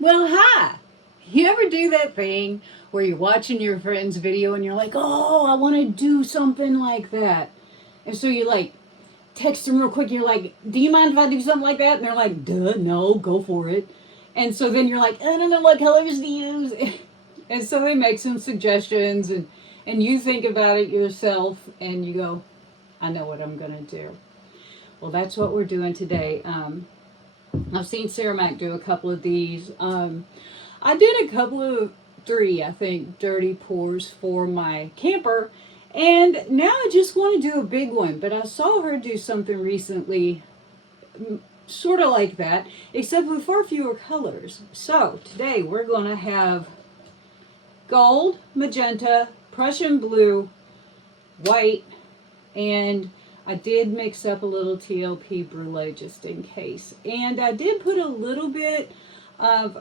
Well, hi. You ever do that thing where you're watching your friend's video and you're like, oh, I want to do something like that? And so you like text them real quick. You're like, do you mind if I do something like that? And they're like, duh, no, go for it. And so then you're like, I don't know what colors to use. And so they make some suggestions and you think about it yourself and you go, I know what I'm going to do. Well, that's what we're doing today. I've seen Sarah Mac do a couple of these. I did a couple of 3, I think, dirty pours for my camper. And now I just want to do a big one. But I saw her do something recently sort of like that, except with far fewer colors. So today we're going to have gold, magenta, Prussian blue, white, and I did mix up a little TLP brulee just in case. And I did put a little bit of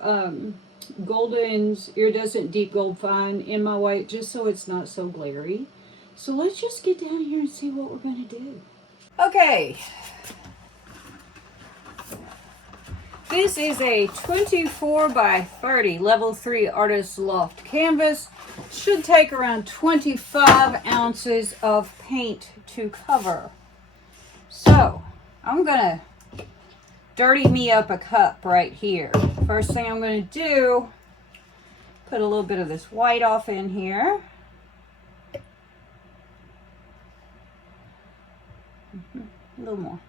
Golden's Iridescent Deep Gold Fine in my white just so it's not so glary. So let's just get down here and see what we're going to do. Okay. This is a 24 by 30 level 3 Artist Loft canvas. Should take around 25 ounces of paint to cover. So, I'm going to dirty me up a cup right here. First thing I'm going to do, put a little bit of this white off in here. A little more.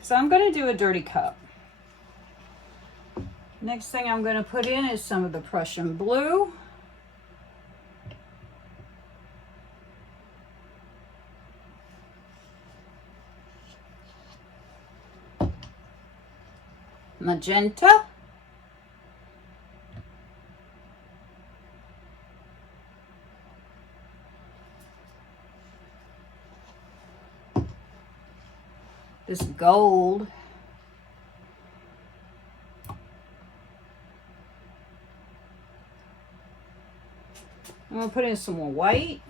So I'm going to do a dirty cup. Next thing I'm going to put in is some of the Prussian blue. Magenta. This gold. I'm going to put in some more white.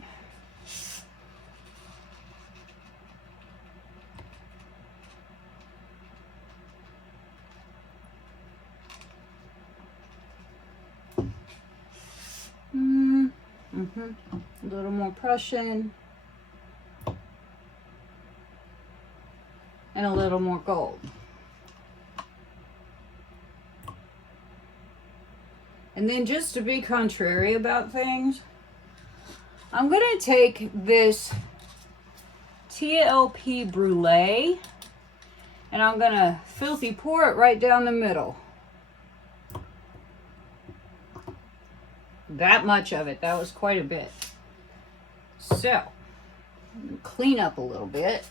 A little more Prussian. And a little more gold. And then just to be contrary about things, I'm going to take this TLP Brulee and I'm going to filthy pour it right down the middle. That much of it. That was quite a bit. So, clean up a little bit.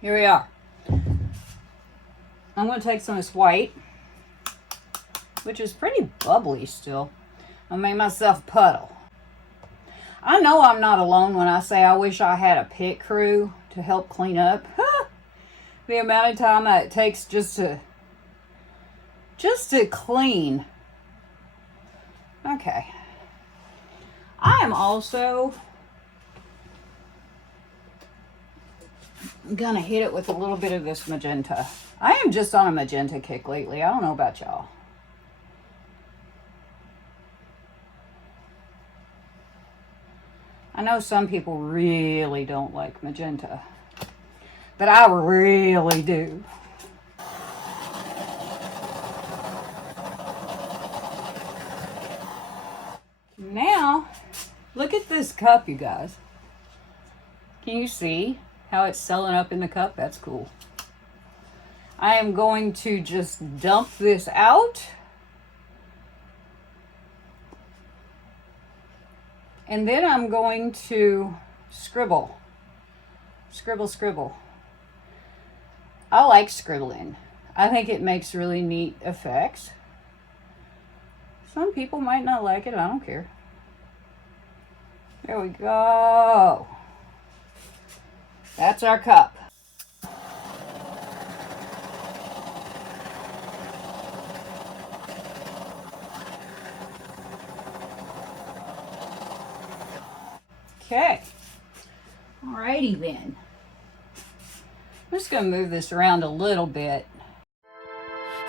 Here we are. I'm going to take some of this white, which is pretty bubbly still. I'll make myself a puddle. I know I'm not alone when I say I wish I had a pit crew to help clean up. The amount of time that it takes just to clean. Okay. I am also gonna hit it with a little bit of this magenta. I am just on a magenta kick lately. I don't know about y'all. I know some people really don't like magenta, but I really do. Now, look at this cup, you guys. Can you see how it's selling up in the cup? That's cool. I am going to just dump this out. And then I'm going to scribble. Scribble, scribble. I like scribbling. I think it makes really neat effects. Some people might not like it. I don't care. There we go. That's our cup. Okay. Alrighty then. I'm just going to move this around a little bit.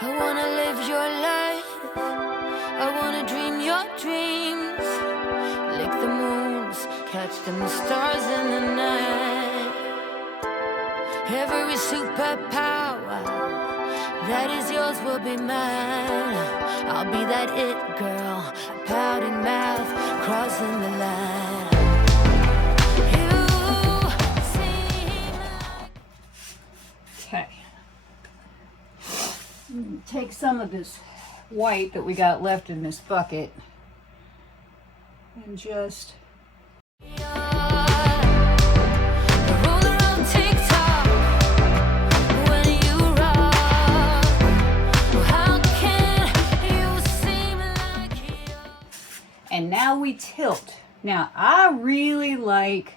I wanna live your life, I wanna dream your dreams, lick the moons, catch them stars in the night. Every superpower that is yours will be mine. I'll be that it girl, pouting mouth, crossing the line. Okay. Take some of this white that we got left in this bucket and just and now we tilt. Now I really like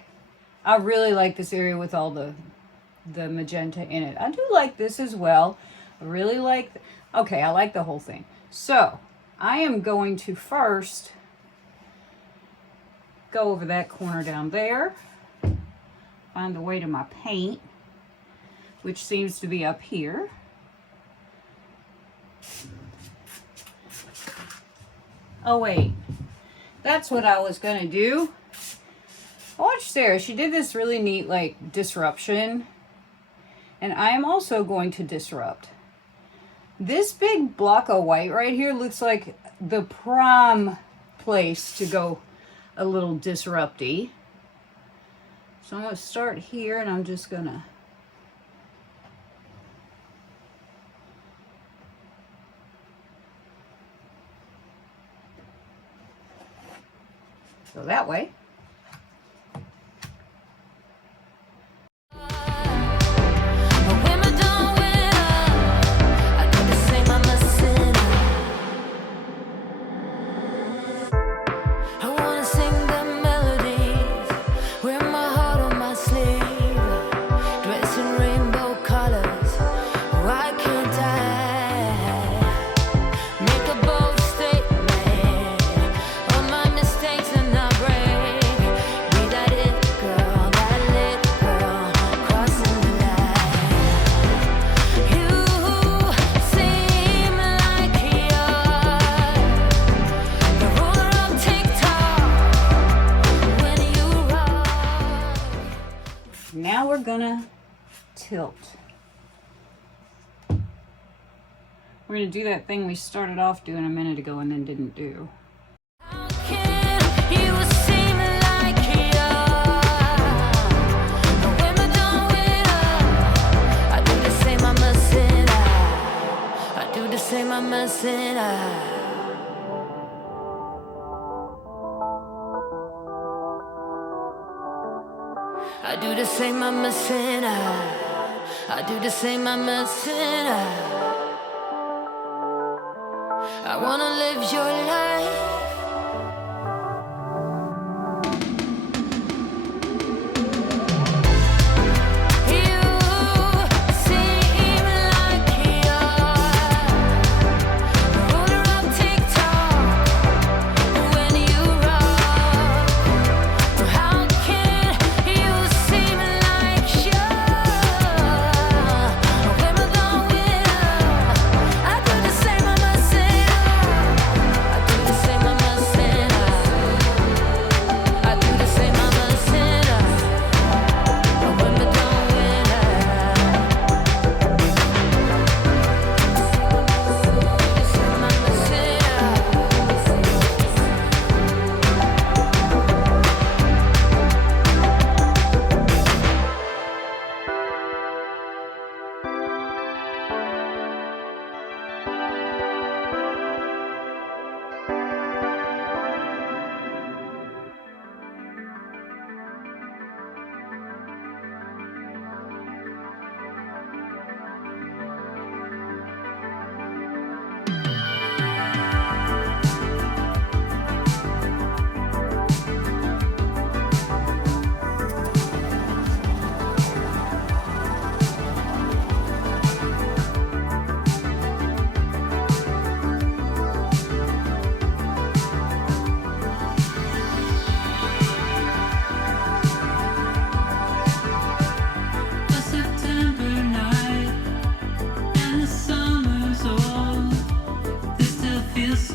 this area with all the magenta in it. I do like this as well. I really like, okay, I like the whole thing. So I am going to first go over that corner down there, find the way to my paint, which seems to be up here. Oh wait, that's what I was gonna do. Watch Sarah, she did this really neat like disruption, and I am also going to disrupt. This big block of white right here looks like the prime place to go a little disrupty. So I'm going to start here, and I'm just going to go that way. Now we're gonna tilt. We're gonna do that thing we started off doing a minute ago and then didn't do. I do the same, I'm a sinner. I do the same, I'm a sinner. I wanna live your life.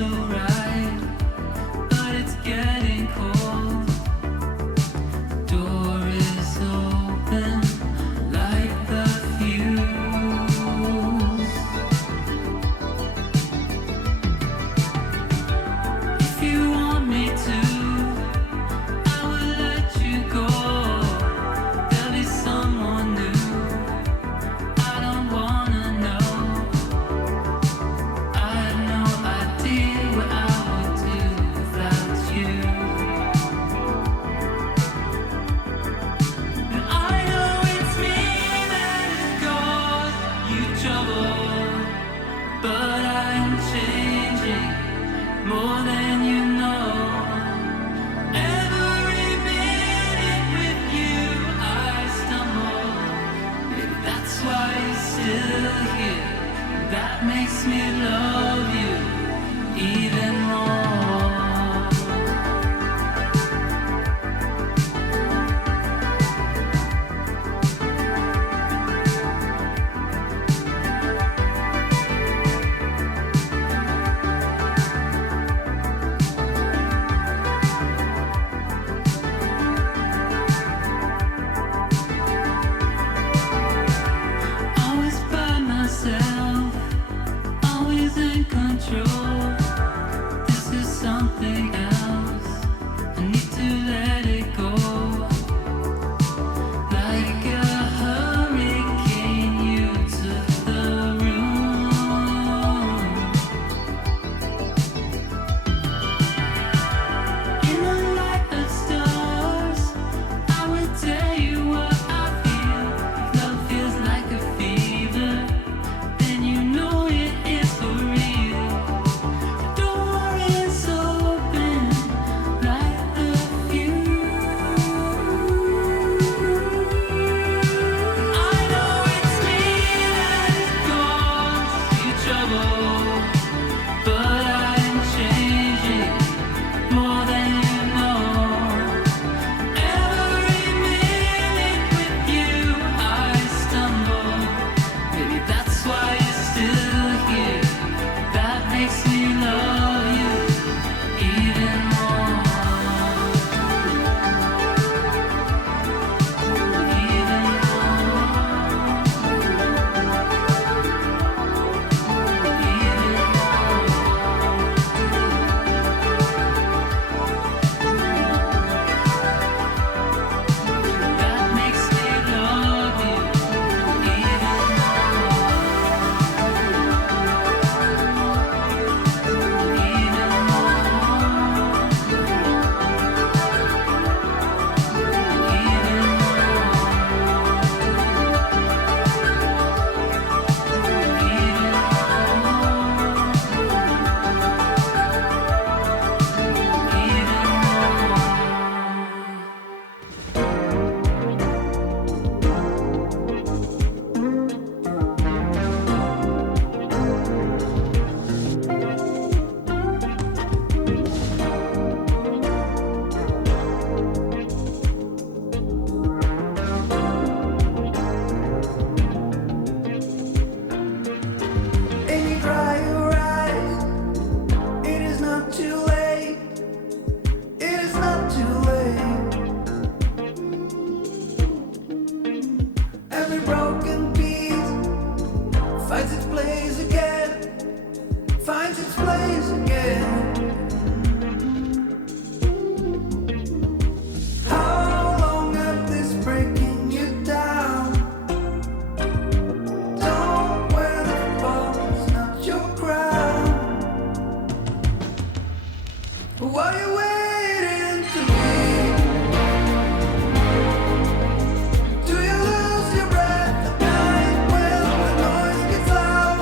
so right, but it's getting cold. Door is open like the fuse. If you want me to, I will let you go. There'll be someone new. I don't wanna know. I have no idea what I would do without you. And I know it's me that has caused you trouble, but I'm changing more than you know. Every minute with you I stumble. Maybe that's why you're still here. That makes me love you even more. Always by myself, always in control. This is something else. I need to let it go. Like a hurricane, you took the room. In the light of stars, I will tell you what I feel. If love feels like a fever, then you know it is for real. The door is open like the fuse. I know it's me that has caused you trouble, but I'm changing more than you know. Every minute with you I stumble. Maybe that's why you're still here. That makes me love you even more. Even that makes me love you even Baby, dry your eyes. It is not too late. It is not too late. Every broken piece finds its place again. Finds its place again. How long of this breaking you down? Don't wear the fall, it's not your crown. While you're waiting to leave, do you lose your breath at night when the noise gets loud?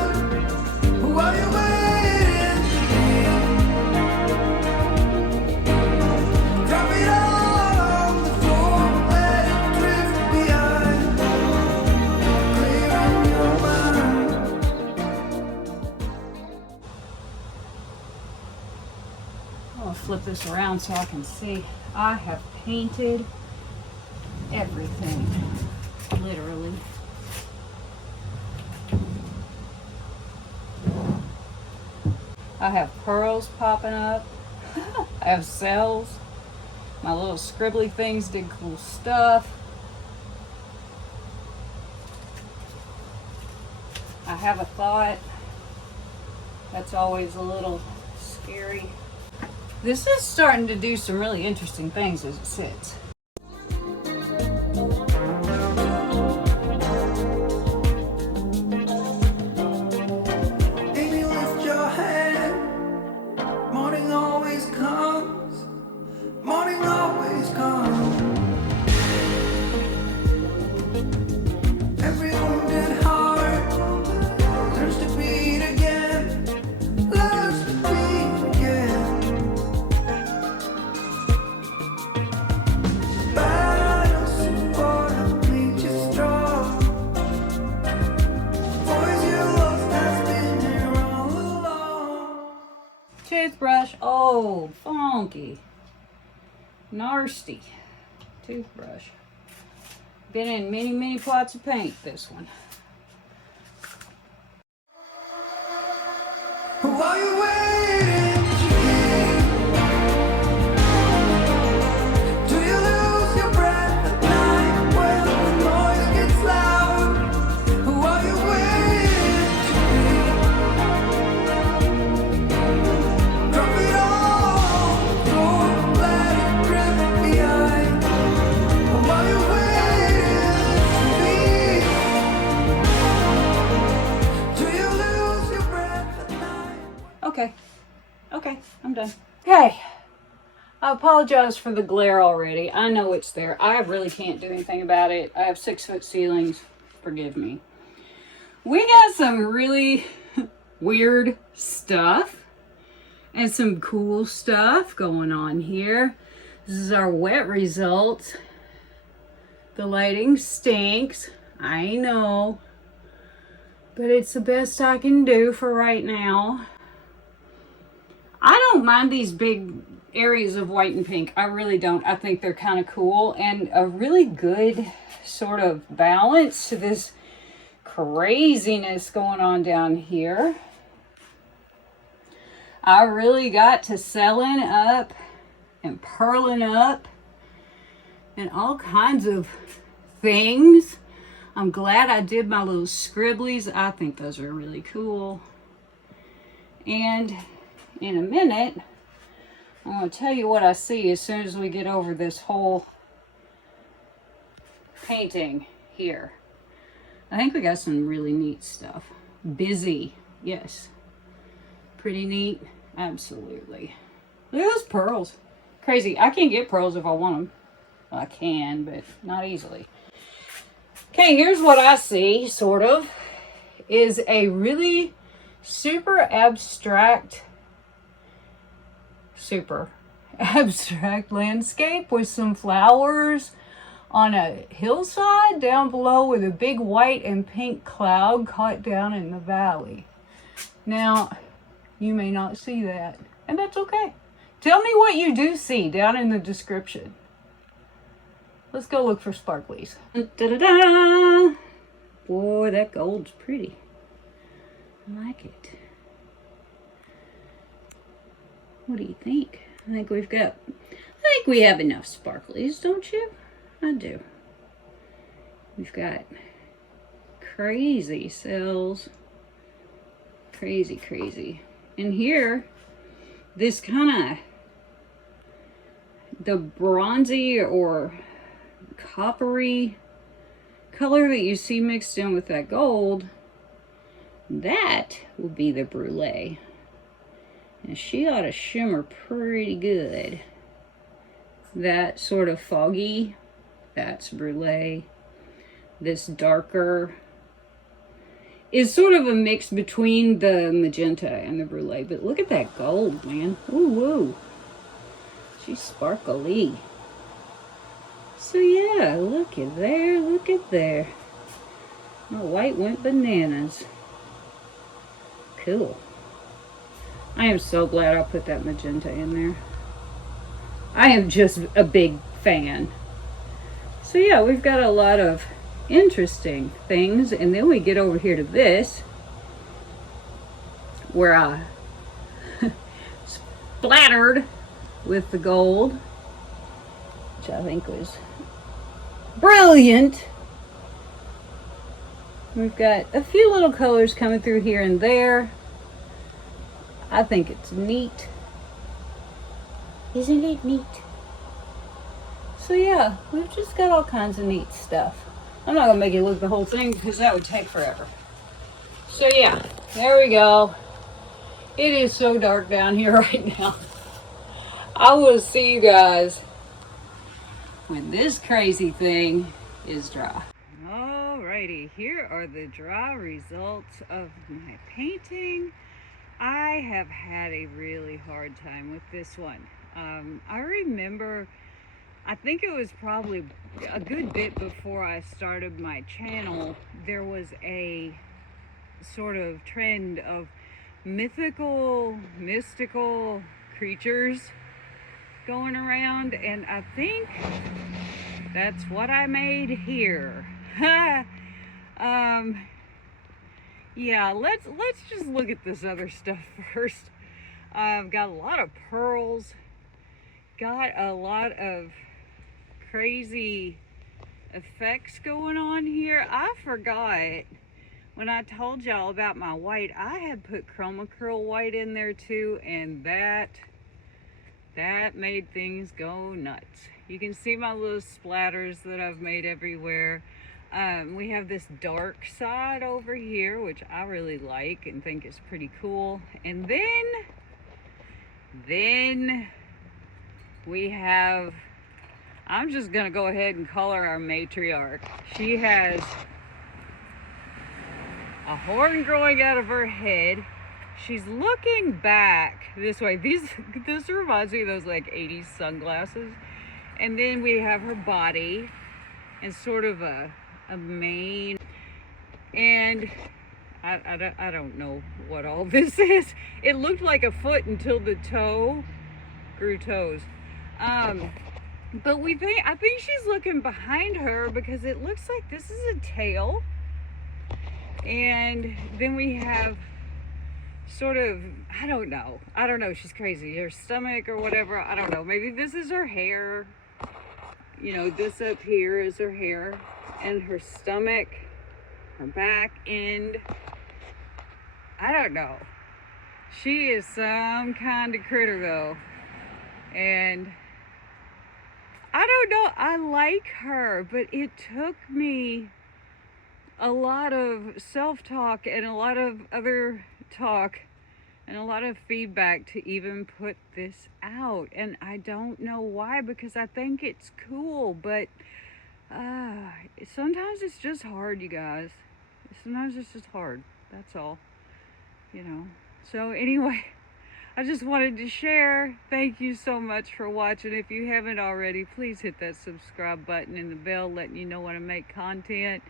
While you're waiting to leave, drop it all on the floor, let it drift behind, clearing your mind. I'll flip this around so I can see. I have painted everything, literally. I have pearls popping up. I have cells. My little scribbly things did cool stuff. I have a thought. That's always a little scary. This is starting to do some really interesting things as it sits. Baby, lift your head. Morning always comes. Morning always comes. Every wounded heart learns to beat again. Learns to beat again. Battles support made you strong. Boys you lost has been here all along. Toothbrush, old, funky, nasty toothbrush. Been in many, many pots of paint, this one. Who are you waiting to hear? Do you lose your breath at night when the noise gets loud? Who are you waiting to hear? Drop it all, don't let it drift behind. Who are you waiting to be? Do you lose your breath at night? Okay, I'm done. Okay, I apologize for the glare already. I know it's there. I really can't do anything about it. I have 6-foot ceilings. Forgive me. We got some really weird stuff and some cool stuff going on here. This is our wet results. The lighting stinks. I know. But it's the best I can do for right now. I don't mind these big areas of white and pink. I really don't. I think they're kind of cool and a really good sort of balance to this craziness going on down here. I really got to selling up and pearling up and all kinds of things. I'm glad I did my little scribblies. I think those are really cool. And in a minute, I'm going to tell you what I see as soon as we get over this whole painting here. I think we got some really neat stuff. Busy, yes. Pretty neat, absolutely. Look at those pearls. Crazy. I can't get pearls if I want them. Well, I can, but not easily. Okay, here's what I see, sort of, is a really super abstract landscape with some flowers on a hillside down below with a big white and pink cloud caught down in the valley. Now, you may not see that, and that's okay. Tell me what you do see down in the description. Let's go look for sparklies. Da-da-da! Boy, that gold's pretty. I like it. What do you think? I think we have enough sparklies, don't you? I do. We've got crazy cells. Crazy. And here, this kind of, the bronzy or coppery color that you see mixed in with that gold, that will be the brulee. And she ought to shimmer pretty good. That sort of foggy, that's brulee. This darker is sort of a mix between the magenta and the brulee. But look at that gold, man. Ooh, woo. She's sparkly. So yeah, look at there. My white went bananas. Cool. I am so glad I put that magenta in there. I am just a big fan. So yeah, we've got a lot of interesting things, and then we get over here to this, where I splattered with the gold, which I think was brilliant. We've got a few little colors coming through here and there. I think it's neat. Isn't it neat? So yeah, we've just got all kinds of neat stuff. I'm not gonna make you look the whole thing because that would take forever. So yeah, there we go. It is so dark down here right now. I will see you guys when this crazy thing is dry. Alrighty, here are the dry results of my painting. I have had a really hard time with this one. I remember, I think it was probably a good bit before I started my channel, there was a sort of trend of mythical, mystical creatures going around, and I think that's what I made here. Yeah, let's just look at this other stuff first. I've got a lot of pearls, got a lot of crazy effects going on here. I forgot when I told y'all about my white, I had put chroma curl white in there too, and that made things go nuts. You can see my little splatters that I've made everywhere. We have this dark side over here, which I really like and think is pretty cool. And then we have, I'm just gonna go ahead and color our matriarch. She has a horn growing out of her head. She's looking back this way. This reminds me of those like 80s sunglasses. And then we have her body and sort of a mane. And I don't know what all this is. It looked like a foot until the toe grew toes. But I think she's looking behind her because it looks like this is a tail. And then we have sort of, I don't know, she's crazy. Her stomach or whatever, I don't know. Maybe this is her hair. You know, this up here is her hair. And her stomach, her back end. I don't know. She is some kind of critter though. And I don't know, I like her, but it took me a lot of self-talk and a lot of other talk and a lot of feedback to even put this out. And I don't know why, because I think it's cool, but sometimes it's just hard, you guys. Sometimes it's just hard, that's all, you know. So anyway, I just wanted to share. Thank you so much for watching. If you haven't already, please hit that subscribe button and the bell, letting you know when I make content.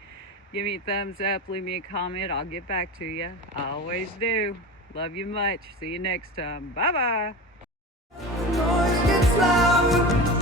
Give me a thumbs up, leave me a comment. I'll get back to you. I always do. Love you much. See you next time. Bye-bye. Noise gets loud.